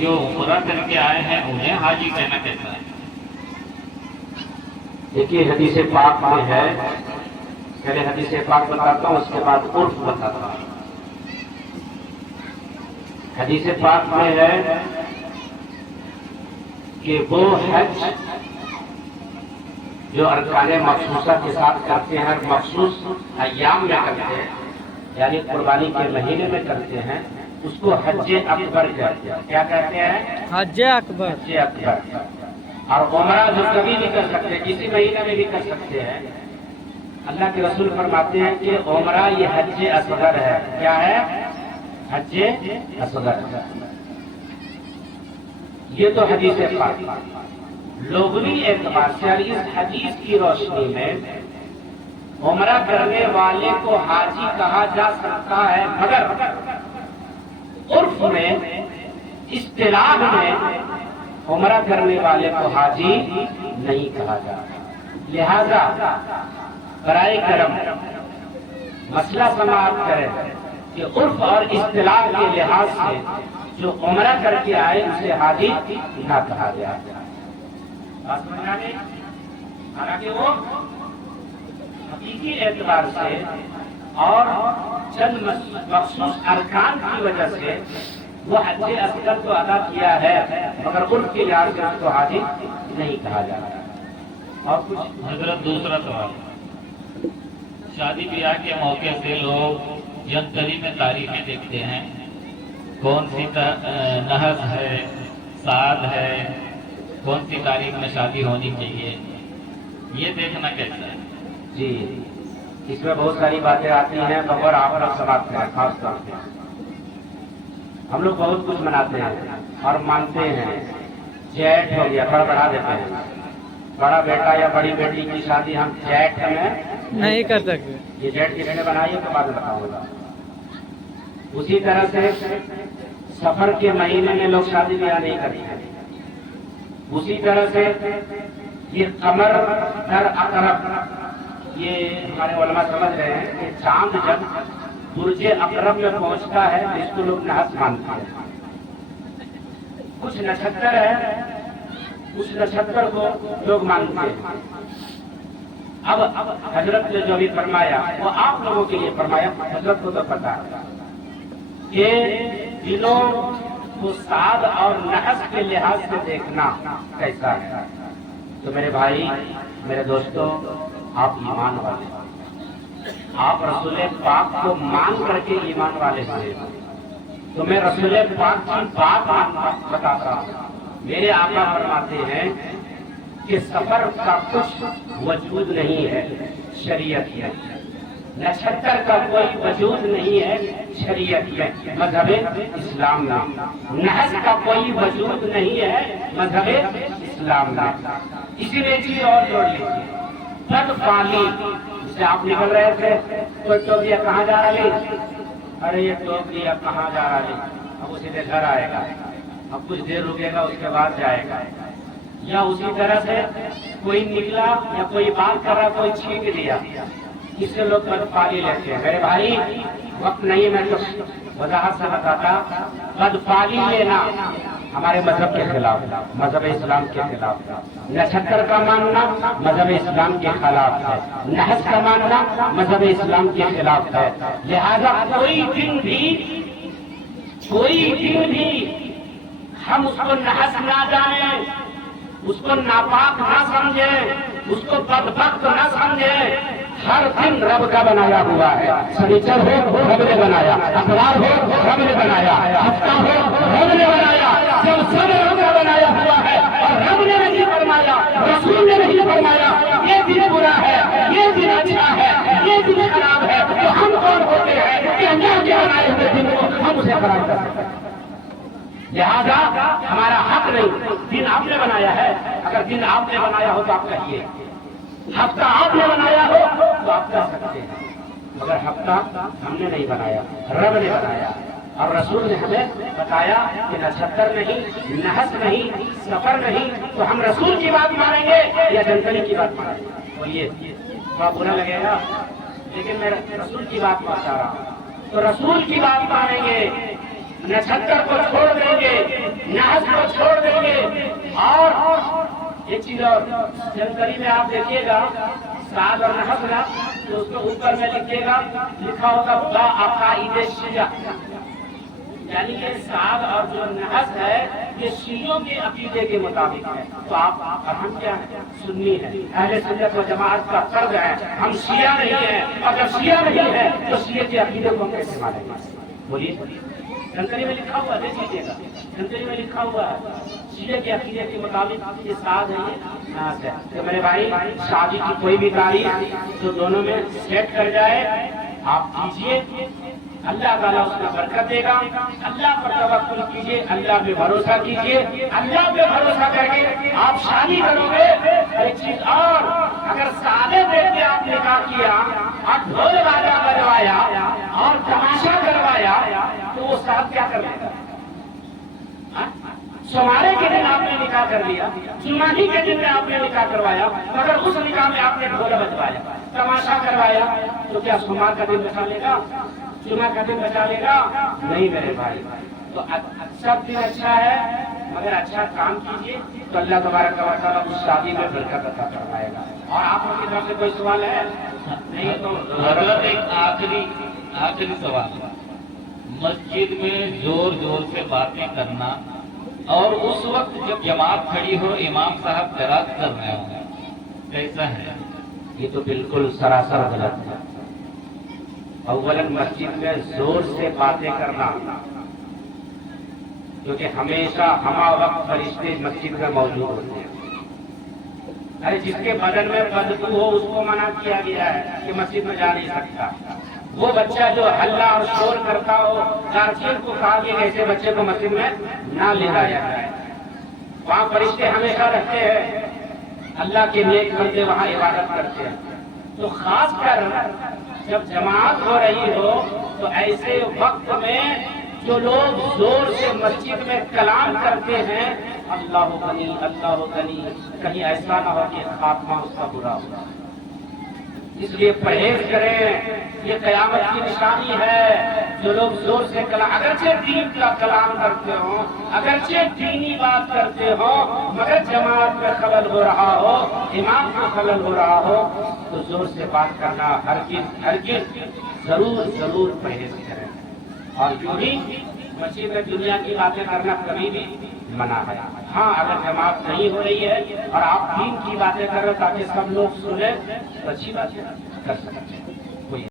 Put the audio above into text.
جو عمرہ کر کے آئے ہیں انہیں حاجی کہنا کیسا ہے؟ دیکھیے حدیث پاک میں ہے، پہلے حدیث پاک بتاتا ہوں، اس کے بعد عرف بتاتا ہوں۔ حدیث پاک میں ہے کہ وہ حج جو ارکان مخصوصہ کے ساتھ کرتے ہیں، مخصوص ایام میں کرتے ہیں، یعنی قربانی کے مہینے میں کرتے ہیں، اس کو حج اکبر کہتے ہیں۔ کیا کہتے ہیں؟ حج اکبر۔ حج اکبر۔ اور عمرہ جو کبھی بھی کر سکتے ہیں، کسی مہینے میں بھی کر سکتے ہیں۔ اللہ کے رسول فرماتے ہیں کہ عمرہ یہ حج اصغر ہے۔ کیا ہے؟ حج اصغر۔ یہ تو حدیث پاک۔ لغوی اعتبار سے اس حدیث کی روشنی میں عمرہ کرنے والے کو حاجی کہا جا سکتا ہے، مگر عرف میں، اصطلاح میں عمرہ کرنے والے کو حاجی نہیں کہا جاتا۔ لہذا برائے کرم مسئلہ سماعت کریں کہ عرف اور اصطلاح کے لحاظ سے جو عمرہ کر کے آئے اسے حاجی نہ کہا جائے۔ بات سمجھ آ گئی؟ حالانکہ وہ حقیقی اعتبار سے اور چند مخصوص ارکان کی وجہ سے وہ حج اصغر کو ادا کیا ہے، مگر عرف کے لحاظ سے اس کو حاجی نہیں کہا جاتا۔ اور کچھ حضرت دوسرا سوال، شادی بیاہ کے موقع سے لوگ جنتری میں تاریخیں دیکھتے ہیں، کون سی نحس ہے، سعد ہے، کون سی تاریخ میں شادی ہونی چاہیے، یہ دیکھنا کیسا ہے؟ جی، اس میں بہت ساری باتیں آتی ہیں، بغیر آپ لوگ سمجھتے ہیں۔ خاص طور پہ ہم لوگ بہت کچھ مناتے ہیں اور مانتے ہیں۔ جیٹ ہو گیا، بڑھا دیتے ہیں، بڑا بیٹا یا بڑی بیٹی کی شادی ہم جیٹ میں نہیں کر سکتے۔ یہ جیٹ کس نے بنائی ہے تو بعد میں بتاؤں گا۔ اسی طرح سے سفر کے مہینے میں لوگ شادی بیاہ نہیں کرتے ہیں۔ اسی طرح سے یہ قمر در اقرب، یہ ہمارے علماء سمجھ رہے ہیں کہ چاند جب برج اقرب میں پہنچتا ہے تو اس کو لوگ نحس مانتے ہیں۔ کچھ نچھتر ہے، اس نچھتر کو لوگ مانتے ہیں۔ اب حضرت نے جو بھی فرمایا وہ آپ لوگوں کے لیے فرمایا، حضرت کو تو پتا ہے کہ دنوں کو سعد اور نحس کے لحاظ سے دیکھنا کیسا ہے۔ تو میرے بھائی، میرے دوستوں، آپ ایمان والے، آپ رسول پاک کو مان کر کے ایمان والے ہیں۔ تو میں رسول پاک کی بات بتاتا ہوں۔ میرے آقا فرماتے ہیں کہ سفر کا کچھ وجود نہیں ہے شریعت میں، نچھتر کا کوئی وجود نہیں ہے شریعت میں، مذہب اسلام میں، نحس کا کوئی وجود نہیں ہے مذہب اسلام میں۔ اسی لیے چیز اور جوڑ لیجیے، بد فعلی سے آپ نکل رہے تھے، کوئی ٹوک دیا کہاں جا رہا ہے؟ ارے یہ ٹوک دیا کہاں جا رہا ہے؟ اب وہ سیدھے گھر آئے گا، اب کچھ دیر رکے گا، اس کے بعد جائے گا۔ یا اسی طرح سے کوئی نکلا یا کوئی بات کر رہا، کوئی چھینک دیا، اس سے لوگ بد فعلی لیتے ہیں۔ میرے بھائی وقت نہیں، میں تو وضاحت سے بتاتا، بد فعلی لینا ہمارے مذہب کے خلاف، مذہب اسلام کے خلاف۔ نچھتر کا ماننا مذہب اسلام کے خلاف ہے، نحس کا ماننا مذہب اسلام کے خلاف ہے۔ لہذا کوئی دن بھی ہم اس کو نحس نہ جانیں، اس کو ناپاک نہ سمجھیں، اس کو بدبخت نہ سمجھیں۔ ہر دن رب کا بنایا ہوا ہے، سنیچر ہو رب نے بنایا، اتوار ہو رب نے بنایا، ہفتہ ہو رب نے بنایا، جب سب رب کا بنایا ہوا ہے اور رب نے نہیں فرمایا، رسول نے نہیں فرمایا یہ دن برا ہے، یہ دن اچھا ہے، یہ دن خراب ہے، تو ہم کون ہوتے ہیں کہ اللہ کے بنائے ہوئے دن کو ہم اسے خراب کر سکتے ہیں؟ لہذا ہمارا حق نہیں، دن آپ نے بنایا ہے، اگر دن آپ نے بنایا ہو تو آپ کہیے، ہفتہ آپ نے بنایا ہو تو آپ کہہ سکتے ہیں، مگر ہفتہ ہم نے نہیں بنایا، رب نے بنایا۔ اور رسول نے ہمیں بتایا کہ نچھتر نہیں، نحس نہیں، سفر نہیں، تو ہم رسول کی بات مانیں گے یا جنتری کی بات مانیں گے؟ بولیے، تھوڑا برا لگے گا، لیکن میں رسول کی بات پہنچا رہا ہوں، تو رسول کی بات مانیں گے، نچھتر کو چھوڑ دیں گے، نحس اور ایک چیز اور جنتری میں آپ دیکھیے گا سعد اور نحس نا تو اس کو اوپر میں لکھا ہوگا با عقائد شیعہ، یعنی یہ سعد اور جو نحس ہے یہ شیعوں کے عقیدے کے مطابق ہے. تو آپ اور ہم کیا ہیں؟ سنی ہے، اہل سنت و جماعت کا فرض ہے. ہم شیعہ نہیں ہیں، اور جب شیعہ نہیں ہے تو شیعہ کے عقیدے کو ہم کیسے مانیں گے؟ بولیے. جنتری میں لکھا ہوا دیکھ لیجیے گا، جنتری میں لکھا ہوا ہے شیعہ کے عقیدے کے مطابق یہ سعد ہے یہ نحس ہے. تو میرے بھائی شادی کی کوئی بھی تاریخ جو دونوں میں سیٹ کر جائے آپ کیجیے، اللہ تعالیٰ اس میں برکت دے گا. اللہ پر توکل کیجیے، اللہ پہ بھروسہ کیجیے. اللہ پہ بھروسہ کر کے آپ شادی کرو گے. ایک چیز اور، اگر سادے دیکھ کے آپ نکاح کیا اور ڈھول باجا بجوایا اور تماشا کروایا تو وہ ساتھ کیا کر لے گا؟ شمارے کے دن آپ نے نکاح کر لیا، جمعہ کے دن میں آپ نے نکاح کروایا، مگر اس نکاح میں آپ نے ڈھول بجوایا، تماشا کروایا، تو کیا شمار کا دن بچا لے گا؟ جمعہ کا دن بچا لے گا؟ نہیں میرے بھائی. تو سب دن اچھا ہے مگر اچھا کام کیجیے تو اللہ تبارک و تعالیٰ اس شادی میں برکت عطا فرمائے گا. اور آپ لوگوں کی طرف سے کوئی سوال ہے؟ نہیں تو حضرت ایک آخری سوال، مسجد میں زور زور سے باتیں کرنا اور اس وقت جب جماعت کھڑی ہو امام صاحب قرات کر رہے ہوں کیسا ہے؟ یہ تو بالکل سراسر غلط ہے. اولاً مسجد میں زور سے باتیں کرنا، کیونکہ ہمیشہ ہمہ وقت فرشتے مسجد میں موجود ہوتے ہیں. ارے جس کے بدن میں بدبو ہو اس کو منع کیا گیا ہے کہ مسجد میں جا نہیں سکتا. وہ بچہ جو ہلہ اور شور کرتا ہو، گارجین کو کہا کہ ایسے بچے کو مسجد میں نہ لے جایا جائے. وہاں فرشتے ہمیشہ رہتے ہیں، اللہ کے نیک بندے وہاں عبادت کرتے ہیں. تو خاص کر جب جماعت ہو رہی ہو تو ایسے وقت میں جو لوگ زور سے مسجد میں کلام کرتے ہیں اللہ غنی اللہ غنی، کہیں ایسا نہ ہو کہ خاتمہ اس کا برا ہو. اس لیے پرہیز کریں، یہ قیامت کی نشانی ہے. جو لوگ زور سے کلام، اگرچہ دین کا کلام کرتے ہوں، اگرچہ دینی بات کرتے ہوں، مگر جماعت میں خلل ہو رہا ہو، امام کو خلل ہو رہا ہو تو زور سے بات کرنا ہرگز ضرور پرہیز کریں. اور جو بھی مسجد میں دنیا کی باتیں کرنا کبھی بھی منع ہے. ہاں اگر جماعت نہیں ہو رہی ہے اور آپ دین کی باتیں کر رہے تاکہ سب لوگ سنیں تو اچھی بات ہے، کر سکتے ہیں.